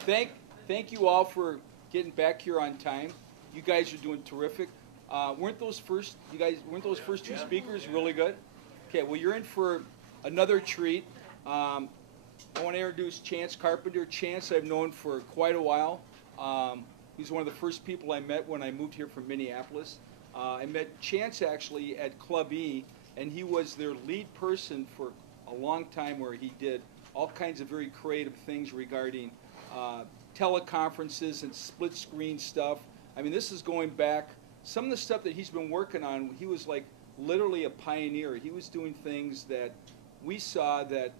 thank you all for getting back here on time. You guys are doing terrific. Weren't those first two speakers really good? Okay, well you're in for another treat. I want to introduce Chance Carpenter. Chance I've known for quite a while. He's one of the first people I met when I moved here from Minneapolis. I met Chance actually at Club E, and he was their lead person for a long time, where he did all kinds of very creative things regarding teleconferences and split screen stuff. I mean, this is going back. Some of the stuff that he's been working on, he was like literally a pioneer. He was doing things that we saw that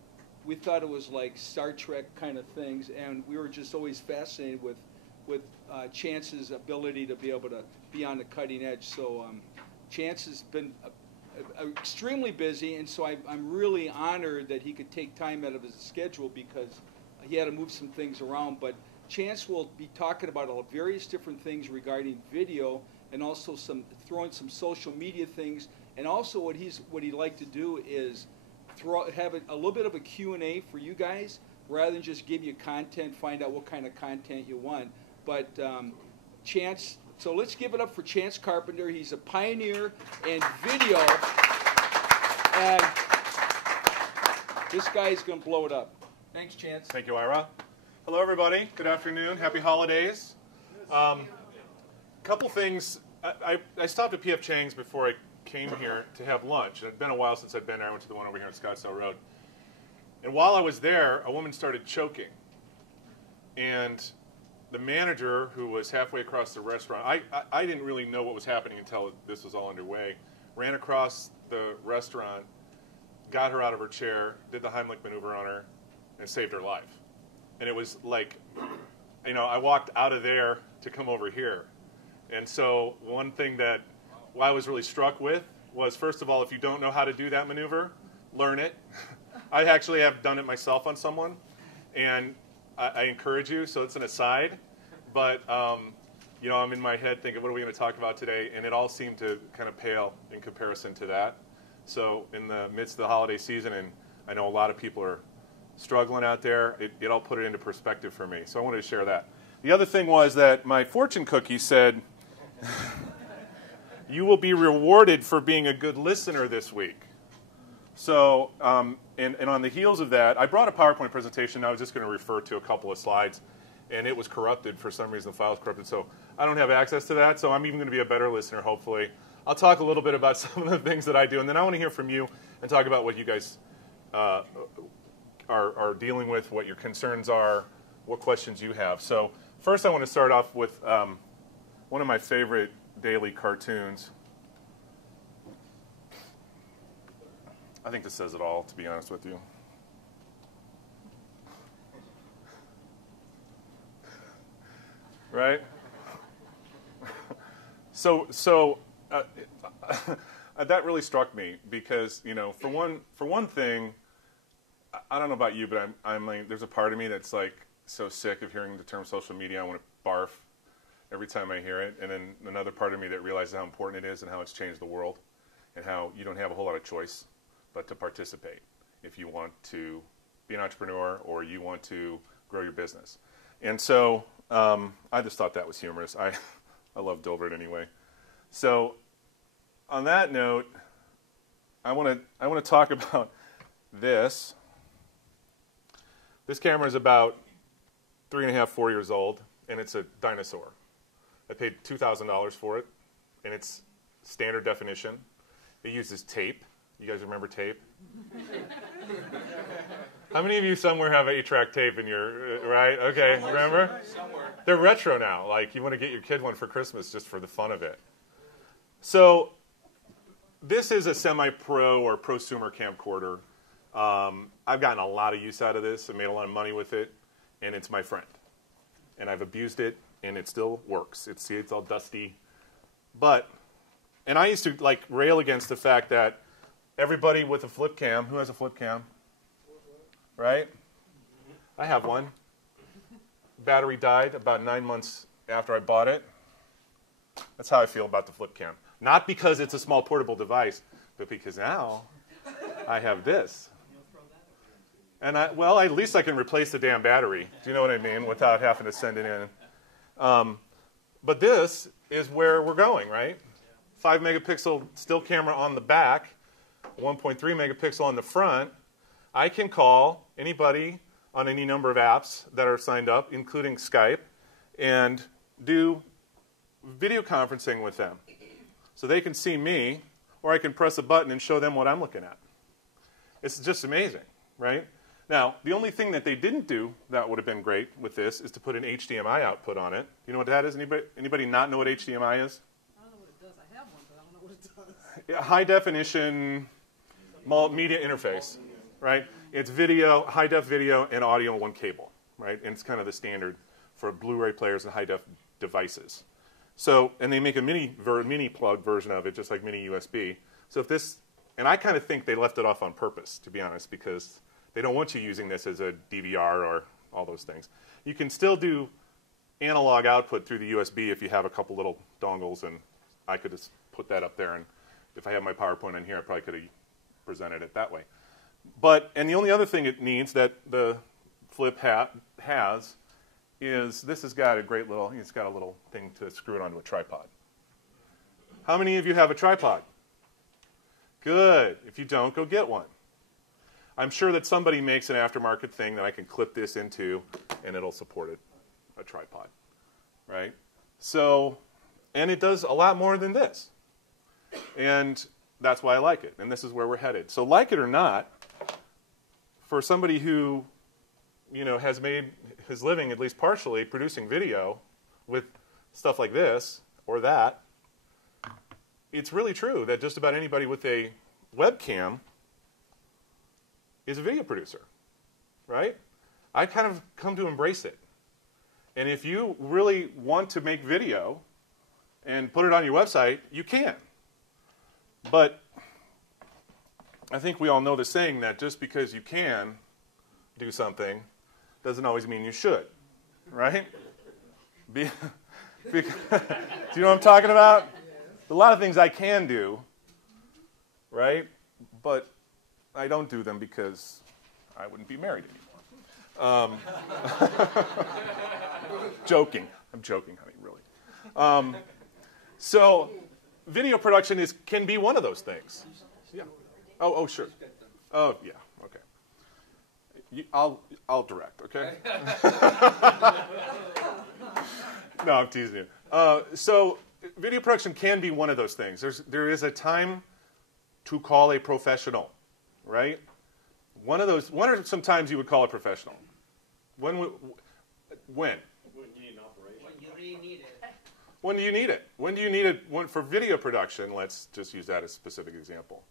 we thought it was like Star Trek kind of things, and we were just always fascinated with Chance's ability to be able to be on the cutting edge. So Chance has been extremely busy, and so I'm really honored that he could take time out of his schedule, because he had to move some things around. But Chance will be talking about various different things regarding video, and also throwing some social media things, and also what he'd like to do is have a little bit of a Q&A for you guys, rather than just give you content, find out what kind of content you want. But Chance, so let's give it up for Chance Carpenter. He's a pioneer in video, and this guy's going to blow it up. Thanks, Chance. Thank you, Ira. Hello, everybody. Good afternoon. Happy holidays. Couple things. I stopped at P.F. Chang's before I came here to have lunch. It had been a while since I'd been there. I went to the one over here on Scottsdale Road. And while I was there, a woman started choking. And the manager, who was halfway across the restaurant, I didn't really know what was happening until this was all underway, ran across the restaurant, got her out of her chair, did the Heimlich maneuver on her, and saved her life. And it was like, you know, I walked out of there to come over here. And so one thing that I was really struck with was, first of all, if you don't know how to do that maneuver, learn it. I actually have done it myself on someone, and I encourage you, so it's an aside. But, you know, I'm in my head thinking, what are we going to talk about today? And it all seemed to kind of pale in comparison to that. So in the midst of the holiday season, and I know a lot of people are struggling out there, it all put it into perspective for me. So I wanted to share that. The other thing was that my fortune cookie said, you will be rewarded for being a good listener this week. So, and on the heels of that, I brought a PowerPoint presentation. I was just going to refer to a couple of slides, and it was corrupted for some reason. The file was corrupted, so I don't have access to that. So I'm even going to be a better listener, hopefully. I'll talk a little bit about some of the things that I do, and then I want to hear from you and talk about what you guys are dealing with, what your concerns are, what questions you have. So first, I want to start off with one of my favorite daily cartoons. I think this says it all, to be honest with you. Right? So that really struck me because, you know, for one thing, I don't know about you, but I'm like, there's a part of me that's like so sick of hearing the term social media. I want to barf every time I hear it. And then another part of me that realizes how important it is and how it's changed the world, and how you don't have a whole lot of choice but to participate if you want to be an entrepreneur or you want to grow your business. And so I just thought that was humorous. I love Dilbert anyway. So on that note, I want to talk about this. This camera is about 3.5, 4 years old, and it's a dinosaur. I paid $2,000 for it, and it's standard definition. It uses tape. You guys remember tape? How many of you somewhere have 8-track tape in your, right? Okay, remember? Somewhere. They're retro now. Like, you want to get your kid one for Christmas just for the fun of it. So this is a semi-pro or prosumer camcorder. I've gotten a lot of use out of this. I made a lot of money with it, and it's my friend. And I've abused it, and it still works. See, it's all dusty. And I used to like rail against the fact that everybody with a flip cam, who has a flip cam? Right? I have one. Battery died about 9 months after I bought it. That's how I feel about the flip cam. Not because it's a small portable device, but because now I have this. And well, at least I can replace the damn battery. Do you know what I mean? Without having to send it in. But this is where we're going, right? 5 megapixel still camera on the back, 1.3 megapixel on the front. I can call anybody on any number of apps that are signed up, including Skype, and do video conferencing with them. So they can see me, or I can press a button and show them what I'm looking at. It's just amazing, right? Now, the only thing that they didn't do that would have been great with this is to put an HDMI output on it. You know what that is? Anybody not know what HDMI is? I don't know what it does. I have one, but I don't know what it does. Yeah, high definition media interface, right? It's video, high def video, and audio on one cable, right? And it's kind of the standard for Blu-ray players and high def devices. So, and they make a mini plug version of it, just like mini USB. So if this, and I kind of think they left it off on purpose, to be honest, because they don't want you using this as a DVR or all those things. You can still do analog output through the USB if you have a couple little dongles, and I could just put that up there, and if I have my PowerPoint in here, I probably could have presented it that way. But, and the only other thing it needs that the Flip has is this has got a great little, it's got a little thing to screw it onto a tripod. How many of you have a tripod? Good. If you don't, go get one. I'm sure that somebody makes an aftermarket thing that I can clip this into, and it'll support a tripod, right? So, and it does a lot more than this. And that's why I like it, and this is where we're headed. So like it or not, for somebody who, you know, has made his living, at least partially, producing video with stuff like this or that, it's really true that just about anybody with a webcam is a video producer, right? I kind of come to embrace it. And if you really want to make video and put it on your website, you can. But I think we all know the saying that just because you can do something doesn't always mean you should, right? Do you know what I'm talking about? A lot of things I can do, right? But I don't do them because I wouldn't be married anymore. Joking. I'm joking, honey, really. So video production can be one of those things. Yeah. Oh, sure. Oh, yeah. Okay. I'll direct. Okay. No, I'm teasing you. So video production can be one of those things. There is a time to call a professional, right? When are some times you would call a professional? When? When you need an operation. When you really need it. When do you need it? When do you need it? For video production, let's just use that as a specific example.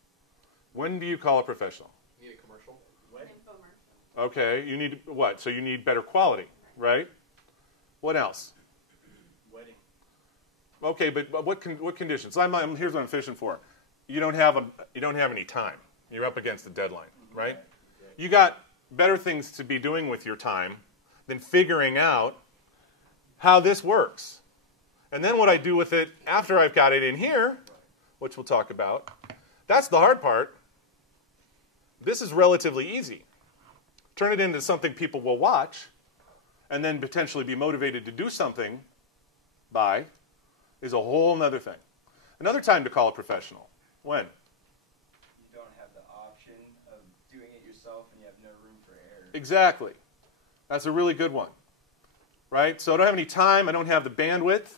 When do you call a professional? You need a commercial. When? Infomercial. Okay, you need what? So you need better quality, right? What else? Wedding. Okay, but what conditions? Here's what I'm fishing for. You don't have any time. You're up against the deadline, right? You got better things to be doing with your time than figuring out how this works. And then what I do with it after I've got it in here, which we'll talk about, that's the hard part. This is relatively easy. Turn it into something people will watch and then potentially be motivated to do something by is a whole nother thing. Another time to call a professional. When? You don't have the option of doing it yourself and you have no room for error. Exactly. That's a really good one. Right? So I don't have any time. I don't have the bandwidth.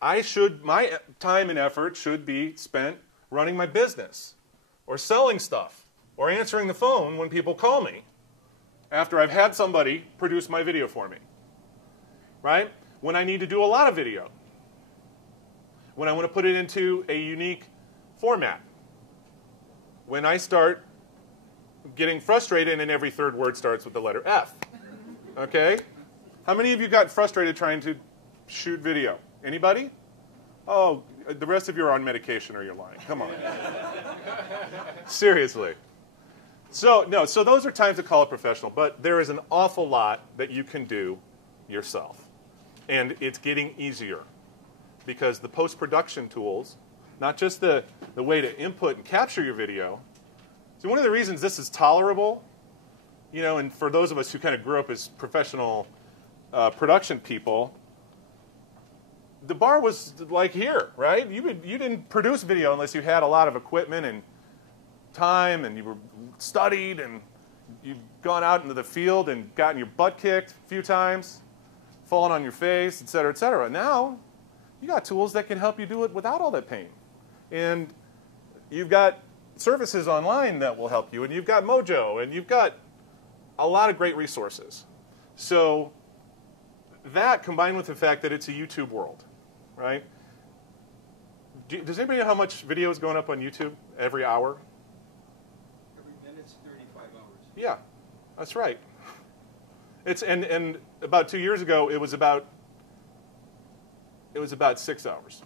My time and effort should be spent running my business or selling stuff or answering the phone when people call me after I've had somebody produce my video for me. Right? When I need to do a lot of video. When I want to put it into a unique format. When I start getting frustrated and every third word starts with the letter F. Okay? How many of you got frustrated trying to shoot video? Anybody? Oh, the rest of you are on medication or you're lying. Come on. Seriously. So those are times to call a professional, but there is an awful lot that you can do yourself. And it's getting easier because the post-production tools, not just the way to input and capture your video. So one of the reasons this is tolerable you know, and for those of us who kind of grew up as professional production people, the bar was like here, right? You didn't produce video unless you had a lot of equipment and time, and you were studied, and you've gone out into the field and gotten your butt kicked a few times, fallen on your face, et cetera, et cetera. Now, you got tools that can help you do it without all that pain. And you've got services online that will help you, and you've got Mojo, and you've got a lot of great resources. So that, combined with the fact that it's a YouTube world, right? Does anybody know how much video is going up on YouTube every hour? Every minute's 35 hours. Yeah, that's right. And about 2 years ago, it was about 6 hours.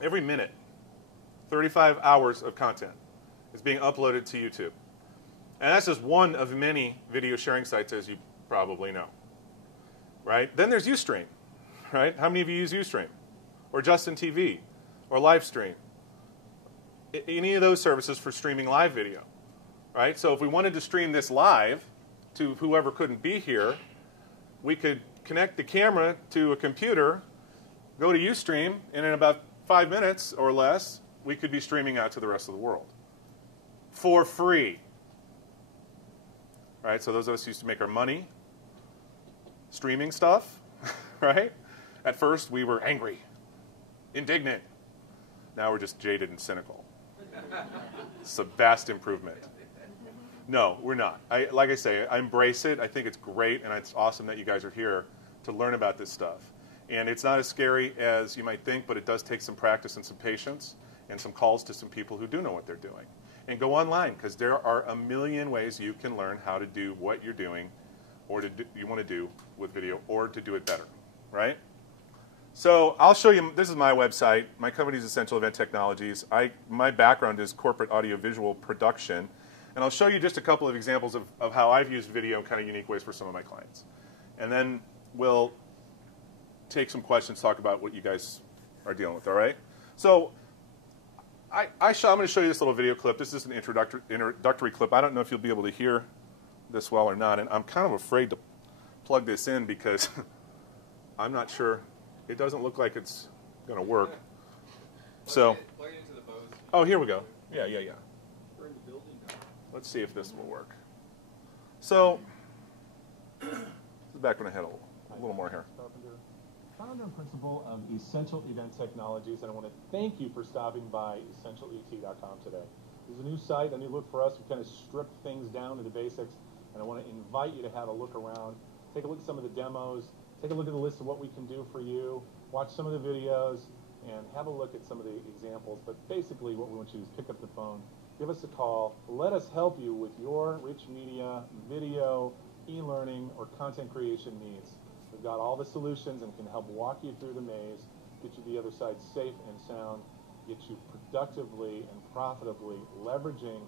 Every minute, 35 hours of content is being uploaded to YouTube. And that's just one of many video sharing sites, as you probably know. Right? Then there's Ustream. Right? How many of you use Ustream? Or Justin TV? Or Livestream? Any of those services for streaming live video. Right? So if we wanted to stream this live to whoever couldn't be here, we could connect the camera to a computer, go to Ustream, and in about 5 minutes or less, we could be streaming out to the rest of the world. For free. Right? So those of us who used to make our money streaming stuff, right? At first, we were angry, indignant. Now we're just jaded and cynical. It's a vast improvement. No, we're not. Like I say, I embrace it. I think it's great, and it's awesome that you guys are here to learn about this stuff. And it's not as scary as you might think, but it does take some practice and some patience and some calls to some people who do know what they're doing. And go online, because there are a million ways you can learn how to do what you're doing or you want to do with video, or to do it better, right? So I'll show you, this is my website. My company is Essential Event Technologies. My background is corporate audiovisual production. And I'll show you just a couple of examples of how I've used video in kind of unique ways for some of my clients. And then we'll take some questions, talk about what you guys are dealing with, all right? So I'm going to show you this little video clip. This is an introductory clip. I don't know if you'll be able to hear this well or not, and I'm kind of afraid to plug this in because I'm not sure. It doesn't look like it's going to work. So, Plug it into the Bose. oh, here we go. Yeah. We're in the building now. Let's see if this will work. So, this is back when I had a little more hair. Carpenter, founder and principal of Essential Event Technologies, and I want to thank you for stopping by essentialet.com today. There's a new site, a new look for us. We kind of stripped things down to the basics, and I want to invite you to have a look around, take a look at some of the demos, take a look at the list of what we can do for you, watch some of the videos, and have a look at some of the examples. But basically what we want you to do is pick up the phone, give us a call, let us help you with your rich media, video, e-learning, or content creation needs. We've got all the solutions and can help walk you through the maze, get you to the other side safe and sound, get you productively and profitably leveraging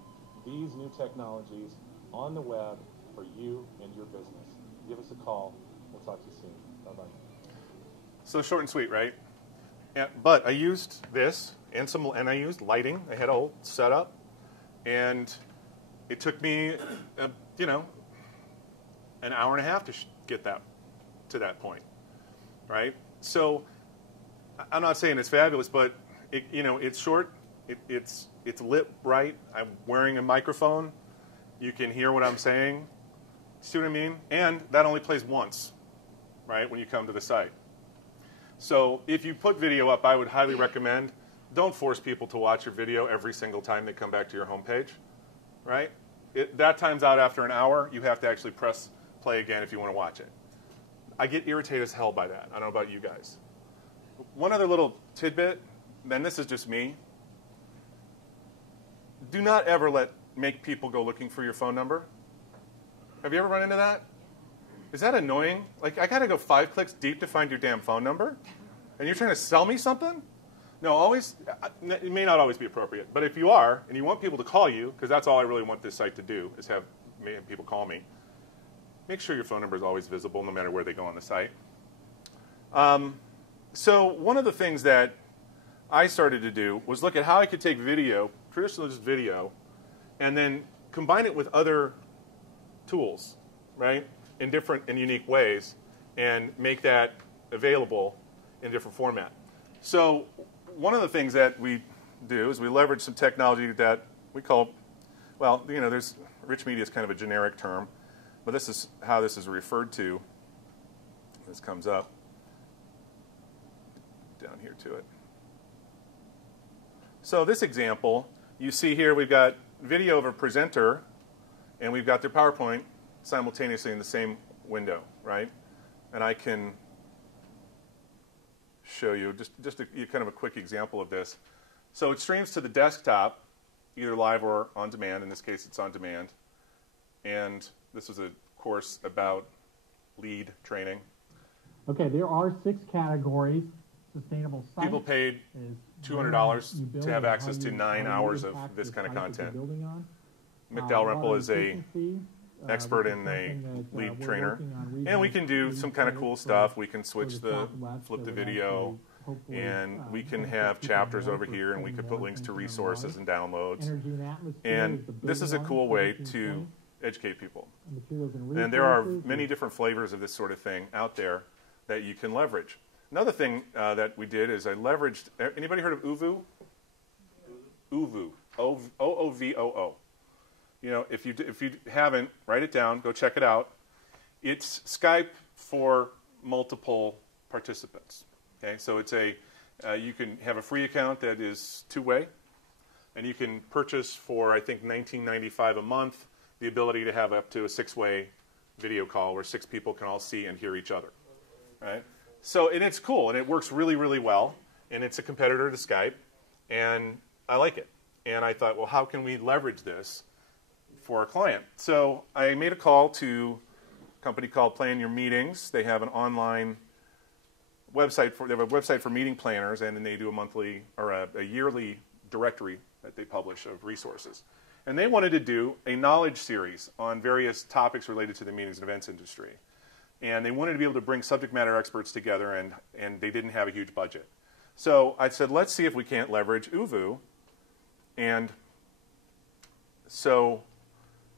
these new technologies on the web for you and your business. Give us a call. We'll talk to you soon. Bye-bye. So short and sweet, right? But I used this and I used lighting. I had a whole setup, and it took me, an hour and a half to get to that point, right? So I'm not saying it's fabulous, but it's short. It's lit bright. I'm wearing a microphone. You can hear what I'm saying. See what I mean? And that only plays once, right, when you come to the site. So if you put video up, I would highly recommend, don't force people to watch your video every single time they come back to your homepage, right? That time's out after an hour. You have to actually press play again if you want to watch it. I get irritated as hell by that. I don't know about you guys. One other little tidbit, and this is just me. Do not ever make people go looking for your phone number. Have you ever run into that? Is that annoying? Like, I got to go 5 clicks deep to find your damn phone number? And you're trying to sell me something? No, it may not always be appropriate. But if you are, and you want people to call you, because that's all I really want this site to do, is have people call me, make sure your phone number is always visible no matter where they go on the site. So one of the things that I started to do was look at how I could take video, traditional just video, and then combine it with other tools, right, in different and unique ways, and make that available in different format. So one of the things that we do is we leverage some technology that we call, well, there's rich media is kind of a generic term, but this is how this is referred to. This comes up down here to it. So this example, you see here we've got video of a presenter, and we've got their PowerPoint simultaneously in the same window, right? And I can show you just kind of a quick example of this. So it streams to the desktop, either live or on demand. In this case, it's on demand. And this is a course about lead training. Okay, there are 6 categories. Sustainable site. People paid $200 to have access to 9 hours of this kind of content. Mick Dalrymple is a expert in a lead trainer, and we can do some kind of cool stuff. We can flip the video, and we can have chapters over here, and we could put links to resources and downloads. And this is a cool way to educate people. And there are many different flavors of this sort of thing out there that you can leverage. Another thing that we did is I leveraged. Anybody heard of Uvu? Uvu, O-O-V-O-O. If you haven't, write it down. Go check it out. It's Skype for multiple participants. Okay, so it's you can have a free account that is two-way, and you can purchase for I think $19.95 a month the ability to have up to a 6-way video call where 6 people can all see and hear each other. Right. So, and it's cool, and it works really, really well, and it's a competitor to Skype, and I like it. And I thought, well, how can we leverage this for our client? So I made a call to a company called Plan Your Meetings. They have an online website they have a website for meeting planners, and then they do a monthly or a yearly directory that they publish of resources. And they wanted to do a knowledge series on various topics related to the meetings and events industry. And they wanted to be able to bring subject matter experts together, and they didn't have a huge budget. So I said, let's see if we can't leverage Uvu. And so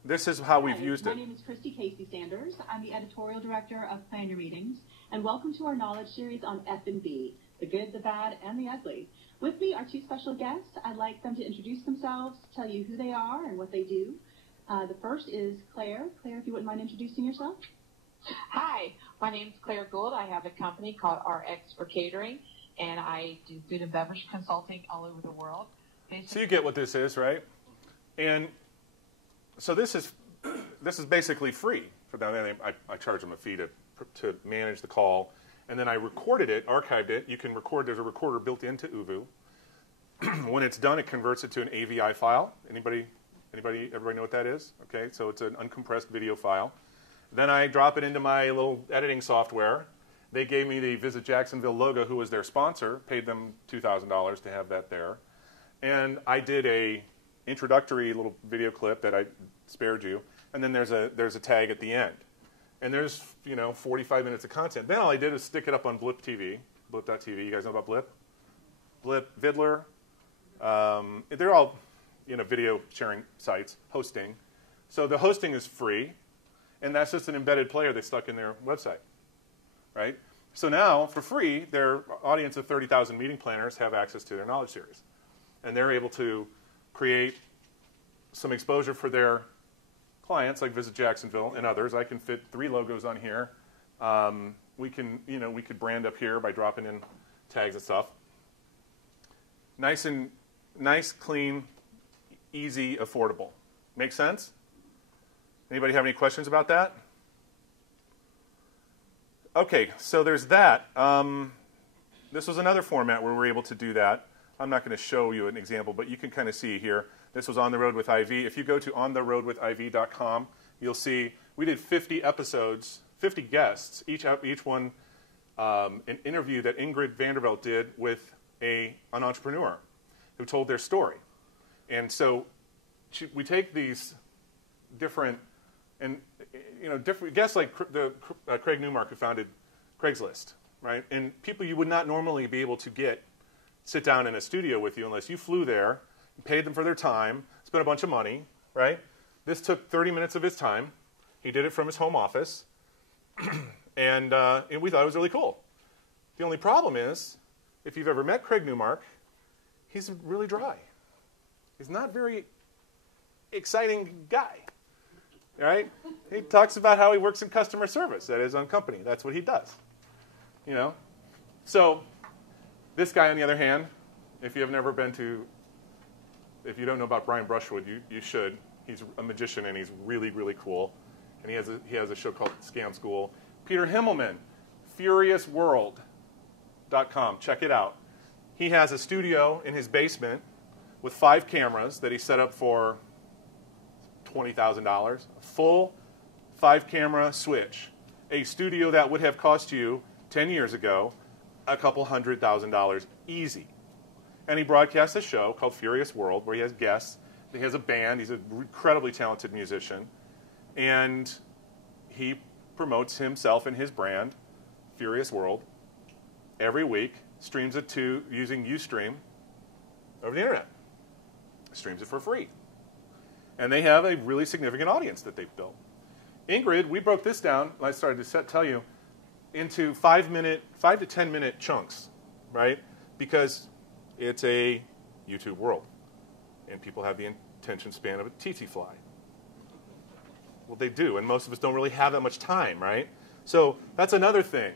this is how we've used it. My name is Christy Casey Sanders. I'm the editorial director of Plan Your Meetings. And welcome to our knowledge series on F&B, the good, the bad, and the ugly. With me are 2 special guests. I'd like them to introduce themselves, tell you who they are and what they do. The first is Claire. Claire, if you wouldn't mind introducing yourself. Hi, my name is Claire Gould. I have a company called RX for Catering, and I do food and beverage consulting all over the world. So you get what this is, right? And so this is basically free for them. I charge them a fee to manage the call, and then I recorded it, archived it. You can record. There's a recorder built into Uvu. When it's done, it converts it to an AVI file. Everybody know what that is? Okay, so it's an uncompressed video file. Then I drop it into my little editing software. They gave me the Visit Jacksonville logo, who was their sponsor, paid them $2,000 to have that there. And I did a introductory little video clip that I spared you, and then there's a tag at the end. And there's 45 minutes of content. Then all I did is stick it up on Blip TV, blip.tv. You guys know about Blip? Blip, Vidler. They're all video sharing sites, hosting. So the hosting is free. And that's just an embedded player they stuck in their website, right? So now, for free, their audience of 30,000 meeting planners have access to their knowledge series. And they're able to create some exposure for their clients, like Visit Jacksonville and others. I can fit 3 logos on here. We could brand up here by dropping in tags and stuff. Nice, clean, easy, affordable. Make sense? Anybody have any questions about that? Okay, so there's that. This was another format where we were able to do that. I'm not going to show you an example, but you can kind of see here. This was On the Road with IV. If you go to ontherroadwithiv.com, you'll see we did 50 episodes, 50 guests, each one an interview that Ingrid Vanderbilt did with an entrepreneur who told their story. And so we take these different different guests like Craig Newmark, who founded Craigslist, right? And people you would not normally be able to sit down in a studio with you unless you flew there, paid them for their time, spent a bunch of money, right? This took 30 minutes of his time, He did it from his home office, and we thought it was really cool. The only problem is, if you've ever met Craig Newmark, he's really dry. He's not a very exciting guy, right? He talks about how he works in customer service at his own company. That's what he does, you know? So this guy, on the other hand, if you have never been to, if you don't know about Brian Brushwood, you should. He's a magician, and he's really, really cool. And he has a show called Scam School. Peter Himmelman, FuriousWorld.com. Check it out. He has a studio in his basement with 5 cameras that he set up for $20,000. A full 5-camera switch. A studio that would have cost you 10 years ago a couple $100,000 easy. And he broadcasts a show called Furious World where he has guests. He has a band. He's an incredibly talented musician. And he promotes himself and his brand, Furious World, every week, streams it using Ustream over the internet. Streams it for free. And they have a really significant audience that they've built. Ingrid, we broke this down, I started to tell you, into 5 to 10 minute chunks, right? Because it's a YouTube world. And people have the attention span of a TT fly. Well, they do, and most of us don't really have that much time, right? So that's another thing.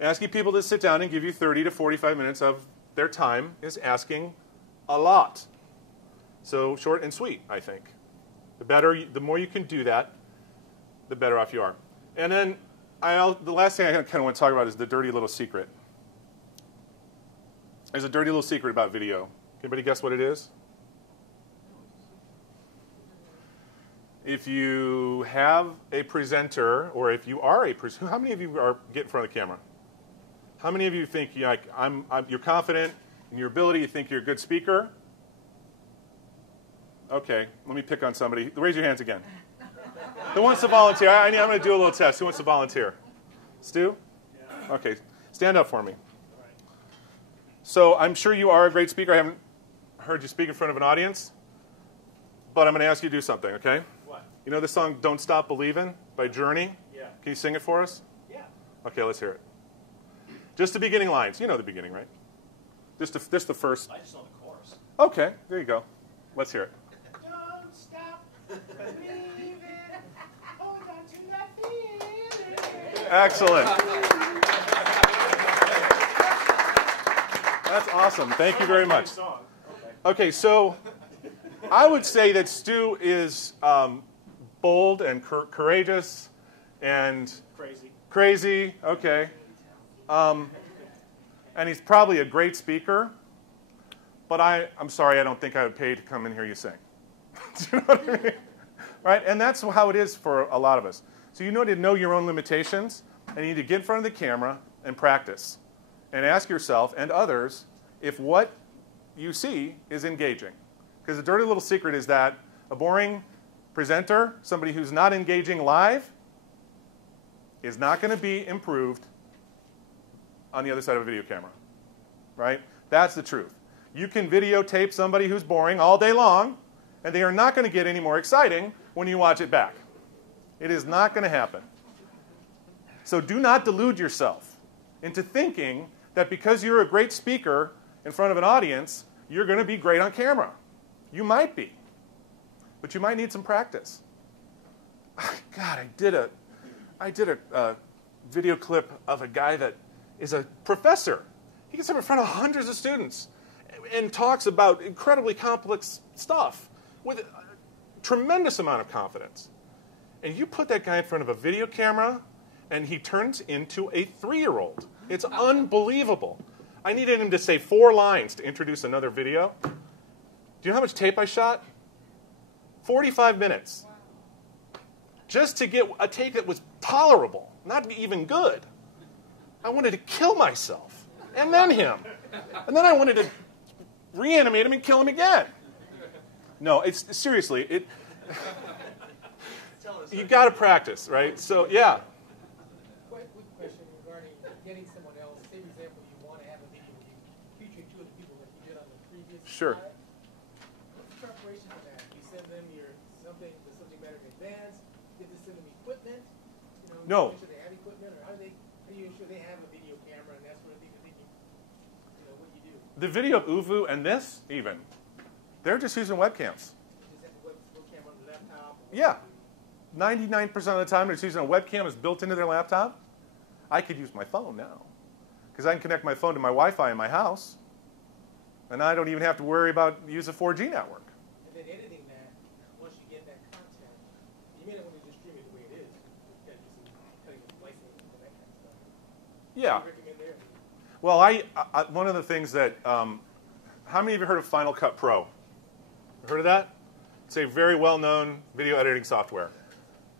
Asking people to sit down and give you 30 to 45 minutes of their time is asking a lot. So short and sweet, I think. The more you can do that, the better off you are. And then the last thing I kind of want to talk about is the dirty little secret. There's a dirty little secret about video. Anybody guess what it is? If you have a presenter, or if you are a presenter, how many of you get in front of the camera? How many of you think you're confident in your ability? You think you're a good speaker? Okay, let me pick on somebody. Raise your hands again. Who wants to volunteer? I'm going to do a little test. Who wants to volunteer? Stu? Yeah. Okay, stand up for me. So I'm sure you are a great speaker. I haven't heard you speak in front of an audience, but I'm going to ask you to do something, okay? What? You know the song Don't Stop Believin' by Journey? Yeah. Can you sing it for us? Yeah. Okay, let's hear it. Just the beginning lines. You know the beginning, right? Just the first. I just know the chorus. Okay, there you go. Let's hear it. Don't stop believing. Hold on to that feeling. Excellent. That's awesome. Thank you very much. Okay, so I would say that Stu is bold and courageous and crazy. Okay. And he's probably a great speaker, but I'm sorry, I don't think I would pay to come and hear you sing. Do you know what I mean? Right? And that's how it is for a lot of us. So you need to know your own limitations, and you need to get in front of the camera and practice. And ask yourself and others if what you see is engaging. Because the dirty little secret is that a boring presenter, somebody who's not engaging live, is not going to be improved on the other side of a video camera, right? That's the truth. You can videotape somebody who's boring all day long, and they are not going to get any more exciting when you watch it back. It is not going to happen. So do not delude yourself into thinking that because you're a great speaker in front of an audience, you're going to be great on camera. You might be, but you might need some practice. God, I did a video clip of a guy that is a professor. He gets up in front of hundreds of students and talks about incredibly complex stuff with a tremendous amount of confidence. And you put that guy in front of a video camera, and he turns into a 3-year-old. It's unbelievable. I needed him to say 4 lines to introduce another video. Do you know how much tape I shot? 45 minutes. Just to get a tape that was tolerable, not even good. I wanted to kill myself, and then him. And then I wanted to reanimate him and kill him again. No, it's seriously, you got to practice, right? So, yeah. Quick question regarding getting someone else. Say, for example, you want to have a video featuring 2 of the people that you did on the previous Sure. slide. What's the preparation for that? You send them your subject matter in advance. Did they send them equipment? You know, No. make sure they have equipment, or how do you ensure they have a video camera and that sort of thing that they can, you know, what you do? The video of Uvu and this even, they're just using webcams. You just have the webcam on the laptop? Yeah. 99% of the time they're using a webcam that's built into their laptop. I could use my phone now because I can connect my phone to my Wi-Fi in my house, and I don't even have to worry about use a 4G network. And then editing that, once you get that content, you may not want to just stream it the way it is. You got to do some cutting and splicing and that kind of stuff. Yeah. What do you recommend there? Well, one of the things that, how many of you heard of Final Cut Pro? Heard of that? It's a very well-known video editing software.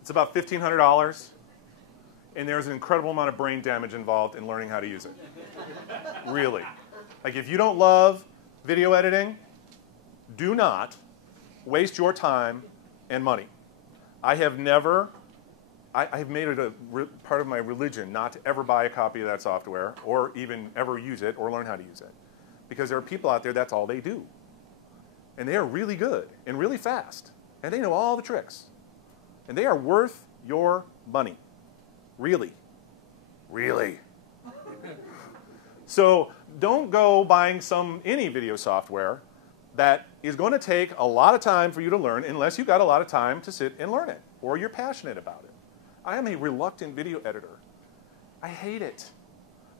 It's about $1,500, and there's an incredible amount of brain damage involved in learning how to use it. Really. Like, if you don't love video editing, do not waste your time and money. I have never, I've made it a part of my religion not to ever buy a copy of that software or even ever use it or learn how to use it. Because there are people out there, that's all they do. And they are really good and really fast. And they know all the tricks. And they are worth your money. Really. Really. So don't go buying any video software that is going to take a lot of time for you to learn unless you've got a lot of time to sit and learn it or you're passionate about it. I am a reluctant video editor. I hate it.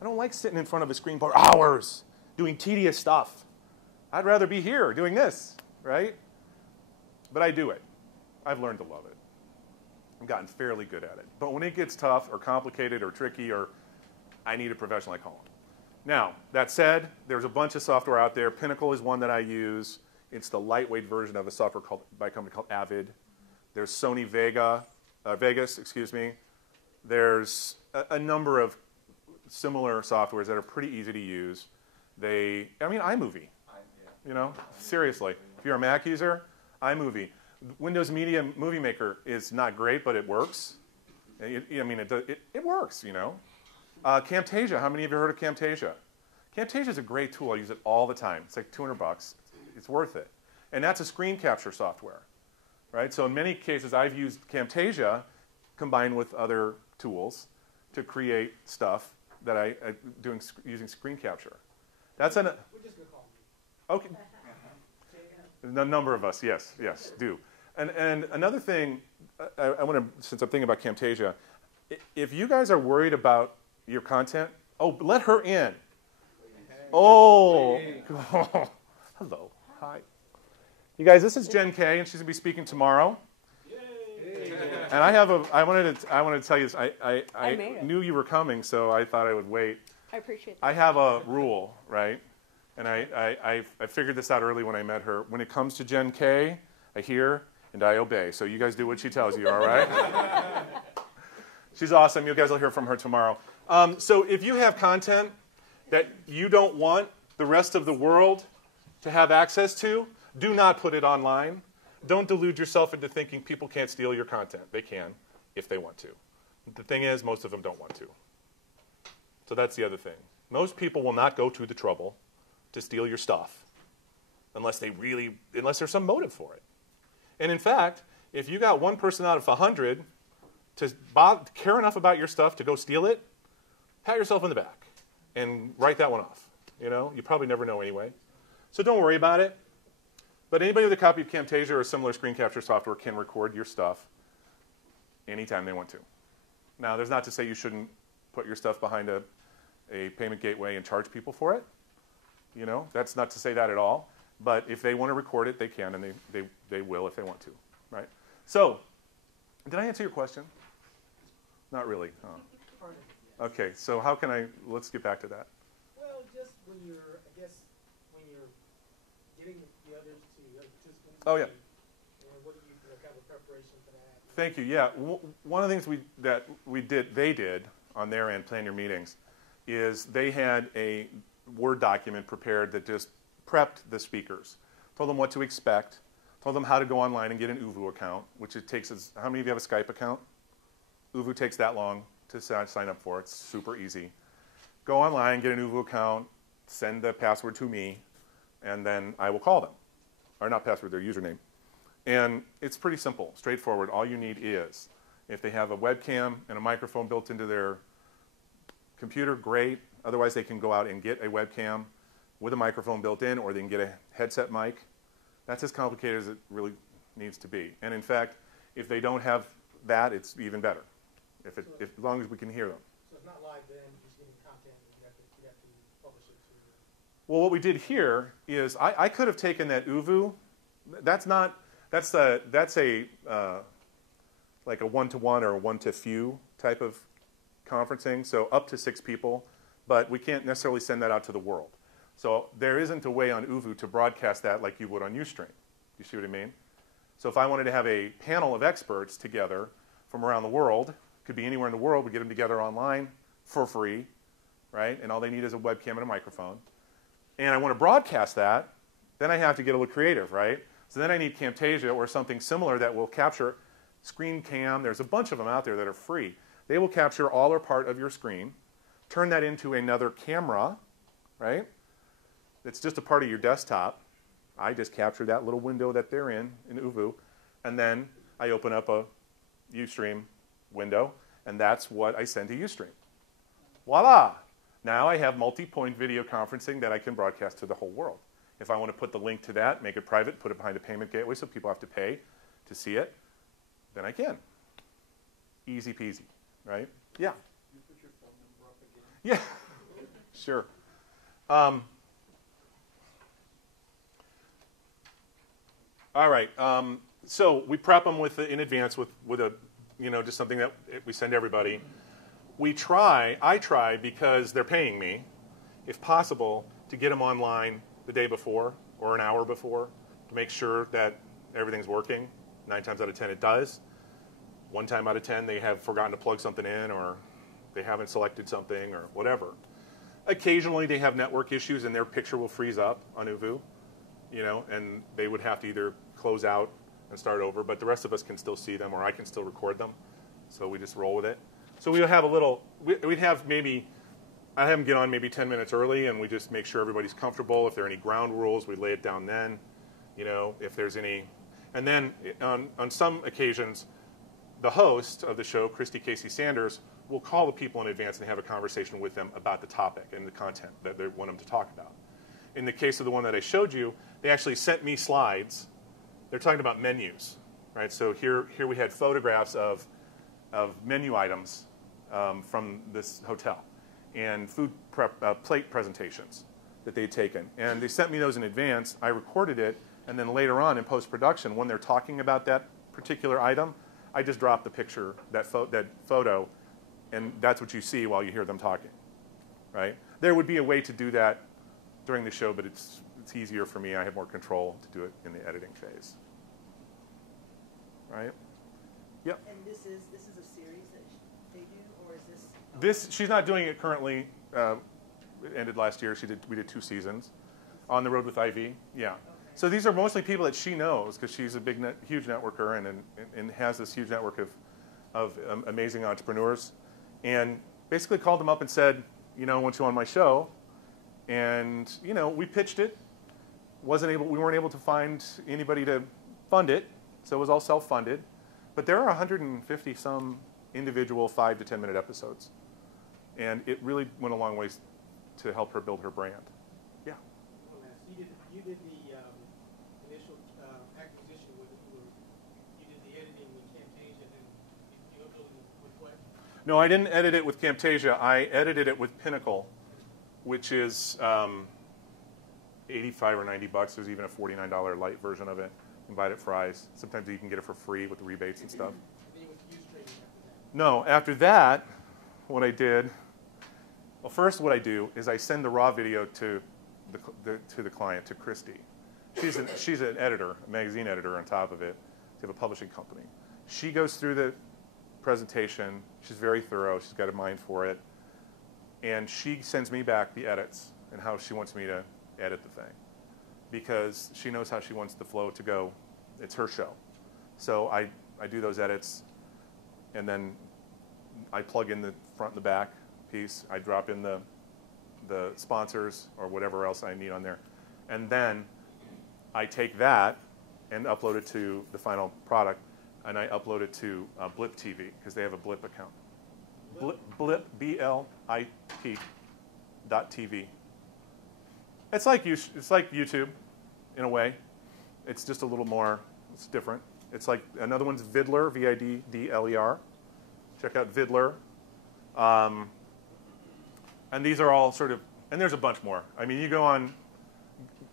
I don't like sitting in front of a screen for hours doing tedious stuff. I'd rather be here doing this, right? But I do it. I've learned to love it. I've gotten fairly good at it. But when it gets tough or complicated or tricky, or I need a professional, I call them. Now, that said, there's a bunch of software out there. Pinnacle is one that I use. It's the lightweight version of a software by a company called Avid. There's Sony Vegas. There's a number of similar softwares that are pretty easy to use. iMovie. You know, seriously. If you're a Mac user, iMovie. Windows Media Movie Maker is not great, but it works. It works, you know. Camtasia, how many of you heard of Camtasia? Camtasia is a great tool. I use it all the time. It's like $200. It's worth it. And that's a screen capture software, right? So in many cases, I've used Camtasia combined with other tools to create stuff that I doing using screen capture. That's an... We're just going to call you. Okay. A number of us, yes, do. And another thing, I want to, since I'm thinking about Camtasia, if you guys are worried about your content, let her in. Oh, hello, hi. You guys, this is Jen Kay, and she's gonna be speaking tomorrow. And I wanted to tell you this. I knew you were coming, so I thought I would wait. I appreciate that. I have a rule, right? And I figured this out early when I met her. When it comes to Jen Kay, I hear and I obey. So you guys do what she tells you, all right? She's awesome. You guys will hear from her tomorrow. So if you have content that you don't want the rest of the world to have access to, do not put it online. Don't delude yourself into thinking people can't steal your content. They can if they want to. The thing is, most of them don't want to. So that's the other thing. Most people will not go to the trouble to steal your stuff unless there's some motive for it. And in fact, if you got one person out of 100 to care enough about your stuff to go steal it, pat yourself on the back and write that one off. You know, you probably never know anyway. So don't worry about it. But anybody with a copy of Camtasia or similar screen capture software can record your stuff anytime they want to. Now, there's not to say you shouldn't put your stuff behind a payment gateway and charge people for it. You know, that's not to say that at all. But if they want to record it, they can, and they will if they want to, right? So, did I answer your question? Not really. Oh. Okay, so let's get back to that. Well, just when you're getting the others to participants. Oh, yeah. And what do you kind of preparation for that? Thank you. Yeah, one of the things they did on their end, plan your meetings, is they had a Word document prepared that just prepped the speakers, told them what to expect, told them how to go online and get an Uvu account, which it takes us, how many of you have a Skype account? Uvu takes that long to sign up for. It's super easy. Go online, get an Uvu account, send the password to me, and then I will call them. Or not password, their username. And it's pretty simple, straightforward. All you need is If they have a webcam and a microphone built into their computer, great. Otherwise, they can go out and get a webcam with a microphone built in, or they can get a headset mic. That's as complicated as it really needs to be. And in fact, if they don't have that, it's even better, as long as we can hear them. So it's not live then, you're just getting content, and you have to publish it to... Well, what we did here is I could have taken that UVU. That's like a one-to-one or a one-to-few type of conferencing, so up to 6 people, but we can't necessarily send that out to the world. So there isn't a way on UVU to broadcast that like you would on Ustream. You see what I mean? So if I wanted to have a panel of experts together from around the world, could be anywhere in the world, we get them together online for free, right? And all they need is a webcam and a microphone. And I want to broadcast that, then I have to get a little creative, right? So then I need Camtasia or something similar that will capture screen cam. There's a bunch of them out there that are free. They will capture all or part of your screen, turn that into another camera, right? It's just a part of your desktop. I just capture that little window that they're in UVU, and then I open up a Ustream window, and that's what I send to Ustream. Voila! Now I have multi-point video conferencing that I can broadcast to the whole world. If I want to put the link to that, make it private, put it behind a payment gateway so people have to pay to see it, then I can. Easy peasy, right? Yeah? You put your phone number up again? Yeah, sure. All right, so we prep them in advance with a, just something that we send everybody. I try, because they're paying me, if possible, to get them online the day before or an hour before to make sure that everything's working. 9 times out of 10 it does. 1 time out of 10 they have forgotten to plug something in, or they haven't selected something, or whatever. Occasionally they have network issues and their picture will freeze up on UVU, and they would have to either close out and start over, but the rest of us can still see them, or I can still record them, so we just roll with it. So we'll have we'd have maybe, I have them get on maybe 10 minutes early, and we just make sure everybody's comfortable. If there are any ground rules, we lay it down then, if there's any. And then on some occasions, the host of the show, Christy Casey Sanders, will call the people in advance and have a conversation with them about the topic and the content that they want them to talk about. In the case of the one that I showed you, they actually sent me slides. They're talking about menus, right? So here we had photographs of menu items from this hotel and food plate presentations that they'd taken. And they sent me those in advance. I recorded it, and then later on in post-production, when they're talking about that particular item, I just drop the picture, that photo, and that's what you see while you hear them talking, right? There would be a way to do that during the show, but it's easier for me. I have more control to do it in the editing phase, right? Yep. And this is a series that they do, or is this? She's not doing it currently. It ended last year. We did 2 seasons. On the Road with Ivy, yeah. Okay. So these are mostly people that she knows, because she's a huge networker and has this huge network of amazing entrepreneurs. And basically called them up and said, I want you on my show. And we pitched it. We weren't able to find anybody to fund it, so it was all self-funded. But there are 150 some individual 5 to 10 minute episodes, and it really went a long way to help her build her brand. Yeah. You did the initial acquisition with it. You did the editing with Camtasia, and you uploaded it with what? No, I didn't edit it with Camtasia. I edited it with Pinnacle, which is 85 or 90 bucks. There's even a $49 light version of it. You can buy it at Fry's. Sometimes you can get it for free with the rebates and stuff. No, after that, what I did, well, first what I do is I send the raw video to the client, to Christy. She's an editor, a magazine editor on top of it. They have a publishing company. She goes through the presentation. She's very thorough. She's got a mind for it. And she sends me back the edits and how she wants me to edit the thing, because she knows how she wants the flow to go. It's her show. So I do those edits, and then I plug in the front and the back piece. I drop in the sponsors or whatever else I need on there. And then I take that and upload it to the final product. and I upload it to Blip TV because they have a Blip account. Blip, B-L-I-P .tv. It's like YouTube in a way. It's just a little more, it's different. It's like, another one's Vidler, V-I-D-D-L-E-R. Check out Vidler. And these are all sort of, and there's a bunch more. I mean, you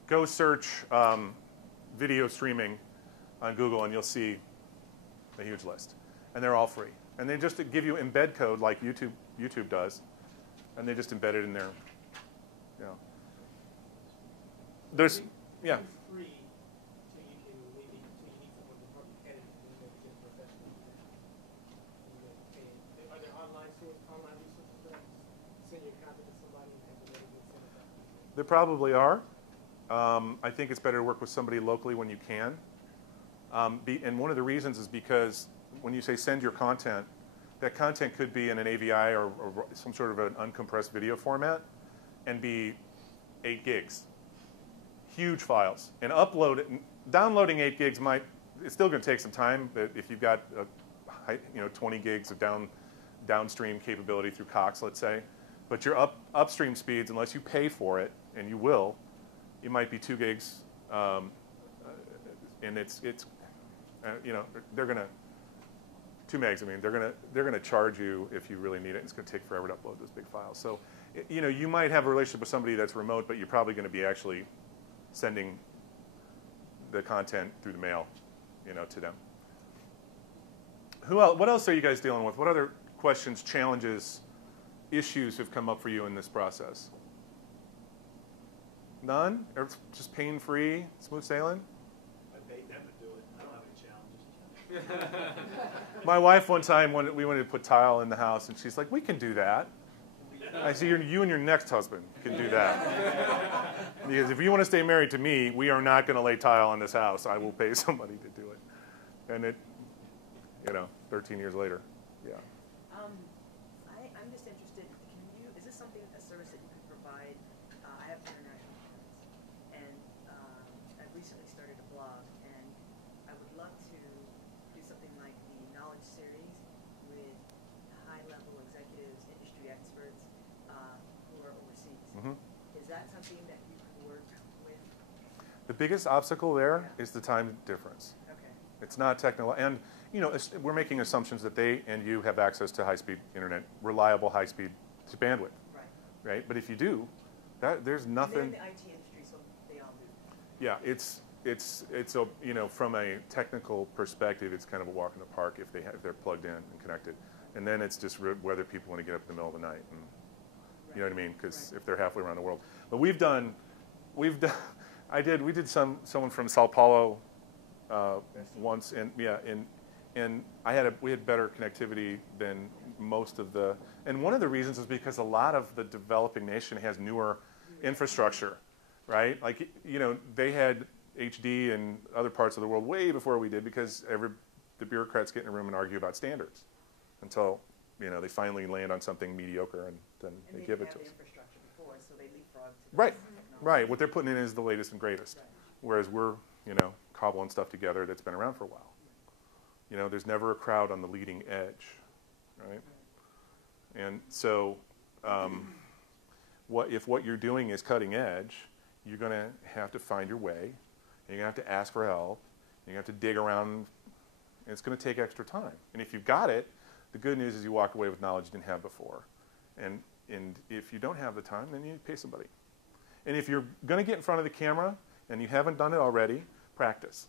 go search video streaming on Google and you'll see a huge list. And they're all free. And they just give you embed code like YouTube does. And they just embed it in there. You know. There's, yeah. It's free till you can maybe till you need someone to help you edit it and make it professional. Are there online resources that send your content to somebody and have them edit it and send it back? There probably are. I think it's better to work with somebody locally when you can. And one of the reasons is because when you say send your content, that content could be in an AVI or some sort of an uncompressed video format and be 8 gigs. Huge files. And downloading 8 gigs it's still going to take some time, but if you've got 20 gigs of downstream capability through Cox, let's say, but your upstream speeds, unless you pay for it, and you will, it might be 2 gigs, and they're gonna 2 megs. I mean, they're gonna charge you if you really need it. It's gonna take forever to upload those big files. So, you might have a relationship with somebody that's remote, but you're probably going to be actually sending the content through the mail, to them. What else are you guys dealing with? What other questions, challenges, issues have come up for you in this process? None? Just pain-free, smooth sailing? I paid them to do it. I don't have any challenges. My wife one time, we wanted to put tile in the house, and she's like, "We can do that." I said, "You and your next husband can do that." Because if you want to stay married to me, we are not going to lay tile on this house. I will pay somebody to do it. And 13 years later, yeah. I'm just interested, is this something, a service that you could provide? I have international friends, and I've recently started a blog, and I would love to do something like the Knowledge Series with high-level executives, industry experts who are overseas. Mm-hmm. Is that something that you could work with? The biggest obstacle there is the time difference. Okay. It's not technical, and we're making assumptions that they and you have access to high-speed internet, reliable high-speed bandwidth. Right. Right. But if you do, there's nothing. And they're in the IT industry, so they all do. Yeah, it's from a technical perspective, it's kind of a walk in the park if they're plugged in and connected, and then it's just whether people want to get up in the middle of the night, and you know what I mean? Because if they're halfway around the world, but we did someone from Sao Paulo once, and we had better connectivity than most of the, and one of the reasons is because a lot of the developing nation has newer infrastructure, right? Like, they had HD in other parts of the world way before we did because the bureaucrats get in a room and argue about standards until, they finally land on something mediocre and then they give it to us. And they have the infrastructure before, so they leapfrog to Right, right. What they're putting in is the latest and greatest, whereas we're, cobbling stuff together that's been around for a while. There's never a crowd on the leading edge, right? And so if what you're doing is cutting edge, you're going to have to find your way, and you're going to have to ask for help, and you're going to have to dig around, and it's going to take extra time. And if you've got it, the good news is you walk away with knowledge you didn't have before. And if you don't have the time, then you pay somebody. And if you're going to get in front of the camera, and you haven't done it already, practice.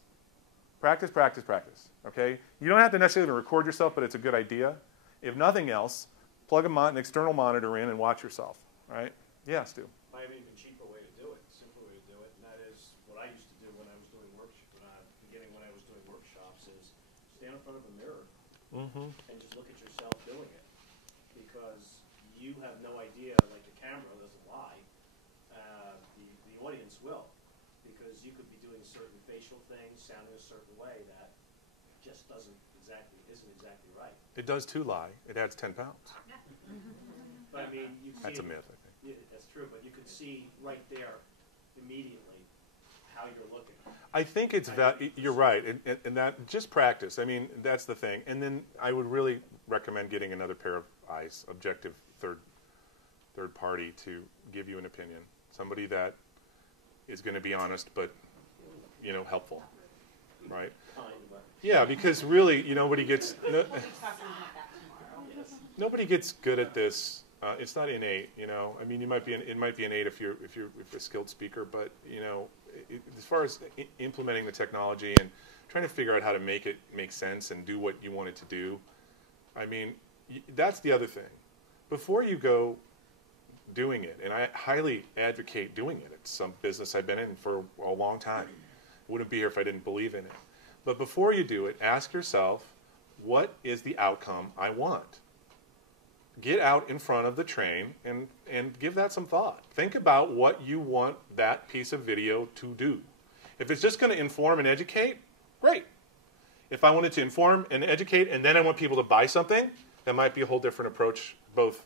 Practice, practice, practice, okay? You don't have to necessarily record yourself, but it's a good idea. If nothing else, plug an external monitor in and watch yourself, right? Yeah, Stu. I have an even cheaper way to do it, simpler way to do it, and that is what I used to do when I was doing workshops is stand in front of a mirror and just look at yourself doing it, because you have no idea, like the camera doesn't lie, the audience will, because you could be doing certain facial things, sounding a certain way that just isn't exactly right. It does too lie. It adds 10 pounds. But I mean, you see That's a myth, I think. Yeah, that's true, but you could see right there immediately how you're looking. I think it's you're right, and that just practice. I mean, that's the thing. And then I would really recommend getting another pair of eyes, objective third party, to give you an opinion. Somebody that is going to be honest, but helpful, right? Yeah, because really, nobody gets nobody gets good at this. It's not innate, I mean, it might be innate if you're a skilled speaker, but as far as implementing the technology and trying to figure out how to make it make sense and do what you want it to do, I mean, that's the other thing. Before you go doing it, and I highly advocate doing it. It's some business I've been in for a long time. Wouldn't be here if I didn't believe in it. But before you do it, ask yourself, what is the outcome I want? Get out in front of the train and give that some thought. Think about what you want that piece of video to do. If it's just going to inform and educate, great. If I wanted to inform and educate and then I want people to buy something, that might be a whole different approach, both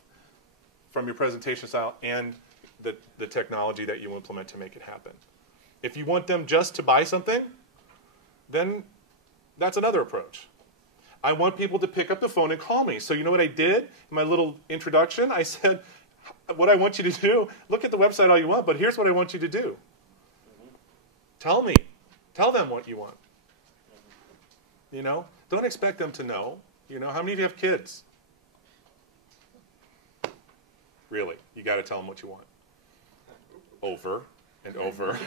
from your presentation style and the technology that you implement to make it happen. If you want them just to buy something, then that's another approach. I want people to pick up the phone and call me. So you know what I did in my little introduction? I said, what I want you to do, look at the website all you want, but here's what I want you to do. Tell me. Tell them what you want. Don't expect them to know. How many of you have kids? Really, you got to tell them what you want. Over and over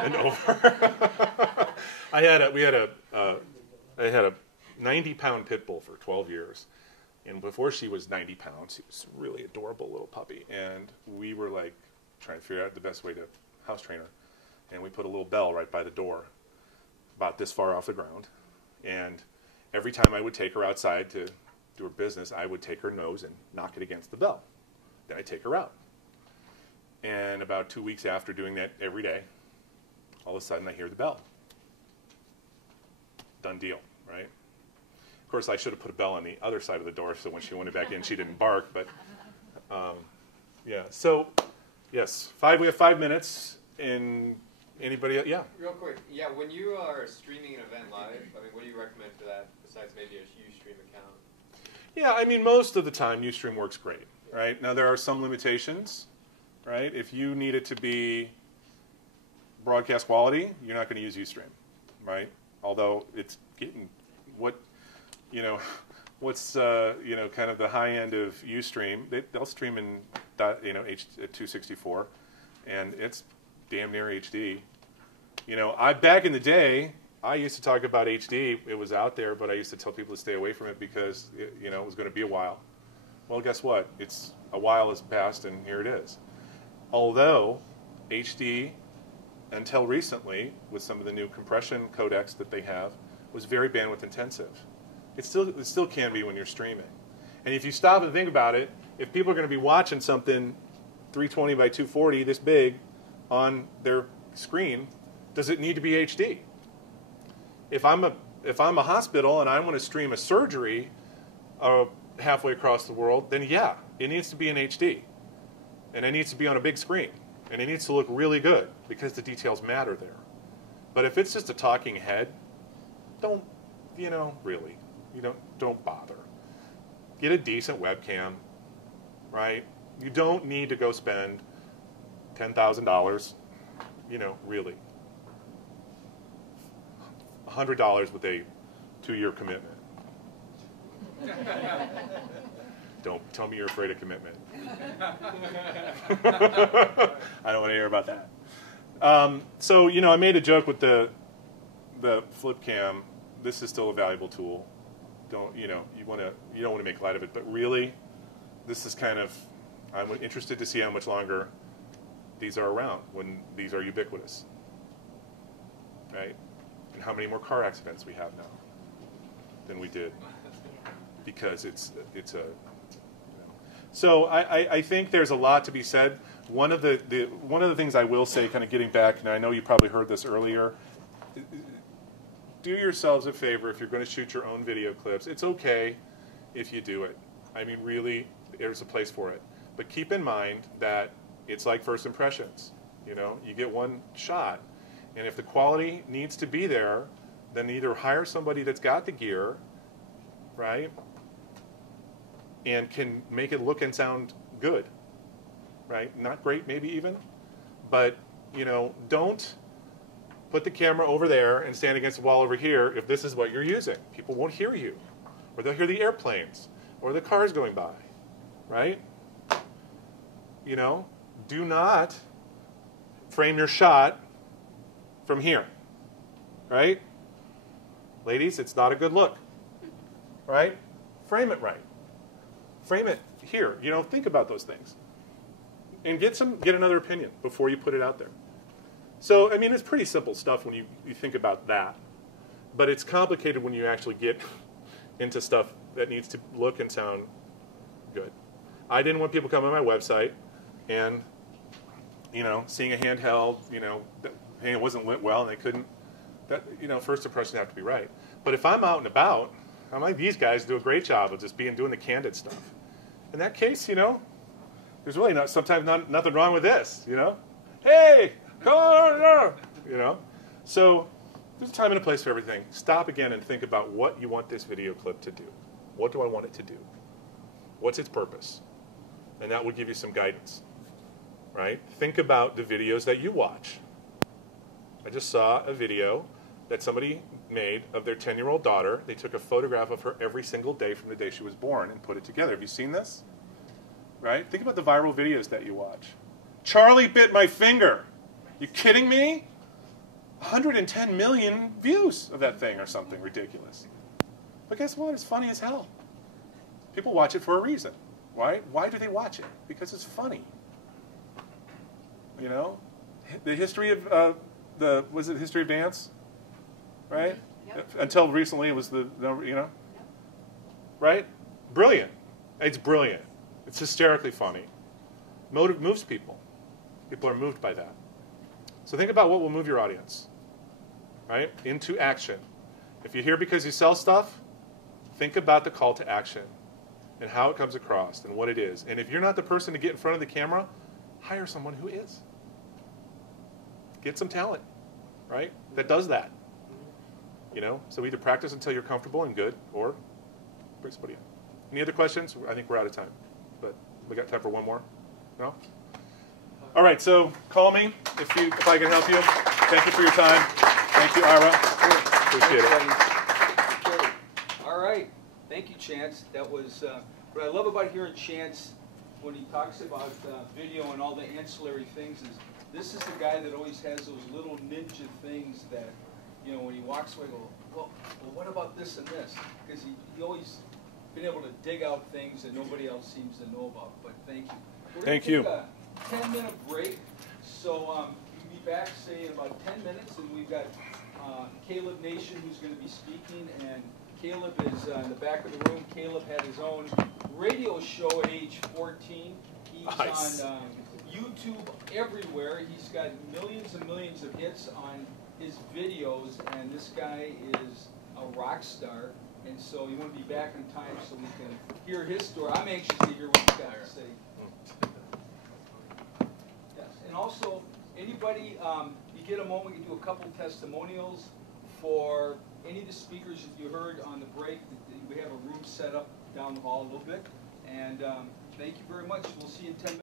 and over. I had a 90-pound pit bull for 12 years, and before she was 90 pounds, she was a really adorable little puppy, and we were like trying to figure out the best way to house train her, and we put a little bell right by the door, about this far off the ground, and every time I would take her outside to do her business, I would take her nose and knock it against the bell. Then I'd take her out. And about 2 weeks after doing that every day, all of a sudden I hear the bell. Done deal, right? Of course, I should have put a bell on the other side of the door so when she went back in, she didn't bark. But yeah, so yes, we have 5 minutes. And anybody, yeah? Real quick, yeah, when you are streaming an event live, I mean, what do you recommend for that besides maybe a Ustream account? Yeah, I mean, most of the time, Ustream works great, right? Now, there are some limitations, right? If you need it to be broadcast quality, you're not going to use Ustream, right? Although it's getting what's kind of the high end of Ustream. They'll stream in at 264, and it's damn near HD. Back in the day, I used to talk about HD. It was out there, but I used to tell people to stay away from it because it was going to be a while. Well, guess what? It's a while has passed, and here it is. Although HD, until recently, with some of the new compression codecs that they have, was very bandwidth intensive. It still can be when you're streaming. And if you stop and think about it, if people are going to be watching something 320 by 240 this big on their screen, does it need to be HD? If I'm a hospital and I want to stream a surgery halfway across the world, then yeah, it needs to be in HD. And it needs to be on a big screen. And it needs to look really good because the details matter there. But if it's just a talking head, don't bother. Get a decent webcam, right? You don't need to go spend $10,000, really. $100 with a 2-year commitment. Don't tell me you're afraid of commitment. I don't want to hear about that. So, I made a joke with the flip cam. This is still a valuable tool. You don't want to make light of it, but really, this is kind of, I'm interested to see how much longer these are around when these are ubiquitous, right? And how many more car accidents we have now than we did, because it's a. So I think there's a lot to be said. One of the things I will say, kind of getting back, and I know you probably heard this earlier, do yourselves a favor if you're going to shoot your own video clips. It's okay if you do it. I mean, really, there's a place for it. But keep in mind that it's like first impressions. You get one shot. And if the quality needs to be there, then either hire somebody that's got the gear, right, and can make it look and sound good, right? Not great, maybe even, but you know, don't put the camera over there and stand against the wall over here if this is what you're using. People won't hear you, or they'll hear the airplanes or the cars going by, right? You know, do not frame your shot from here, right? Ladies, it's not a good look, right? Frame it right. Frame it here. You know, think about those things. And get another opinion before you put it out there. So, I mean, it's pretty simple stuff when you think about that. But it's complicated when you actually get into stuff that needs to look and sound good. I didn't want people coming to my website and, you know, seeing a handheld, you know, hey, it wasn't lit well and they couldn't, that, you know, first impressions have to be right. But if I'm out and about, I'm like, these guys do a great job of just doing the candid stuff. In that case, you know, there's really sometimes nothing wrong with this, you know? Hey, come on, you know? So there's a time and a place for everything. Stop again and think about what you want this video clip to do. What do I want it to do? What's its purpose? And that will give you some guidance, right? Think about the videos that you watch. I just saw a video that somebody made of their 10-year-old daughter. They took a photograph of her every single day from the day she was born and put it together. Have you seen this? Right? Think about the viral videos that you watch. Charlie bit my finger. You kidding me? 110 million views of that thing or something ridiculous. But guess what? It's funny as hell. People watch it for a reason. Why? Why do they watch it? Because it's funny. You know? The history of, was it history of dance? Right? Yep. Until recently it was the you know? Yep. Right? Brilliant. It's brilliant. It's hysterically funny. Moves people. People are moved by that. So think about what will move your audience, right? Into action. If you're here because you sell stuff, think about the call to action and how it comes across and what it is. And if you're not the person to get in front of the camera, hire someone who is. Get some talent, right? That does that. You know, so either practice until you're comfortable and good, or bring somebody in. Any other questions? I think we're out of time, but we got time for one more. No? All right, so call me if I can help you. Thank you for your time. Thank you, Ira. Appreciate it. Okay. All right. Thank you, Chance. That was what I love about hearing Chance when he talks about video and all the ancillary things is this is the guy that always has those little ninja things that, you know, when he walks away, go, well, what about this and this? Because he always been able to dig out things that nobody else seems to know about. But thank you. Thank you. 10-minute break. So we'll be back, say, in about 10 minutes, and we've got Caleb Nation who's going to be speaking, and Caleb is in the back of the room. Caleb had his own radio show at age 14. He's nice. On YouTube everywhere. He's got millions and millions of hits on his videos, and this guy is a rock star. And so you want to be back in time so we can hear his story. I'm anxious to hear what he's got to say. Yes, and also, anybody, you get a moment, you do a couple testimonials for any of the speakers that you heard on the break. We have a room set up down the hall a little bit. And thank you very much. We'll see you in 10 minutes.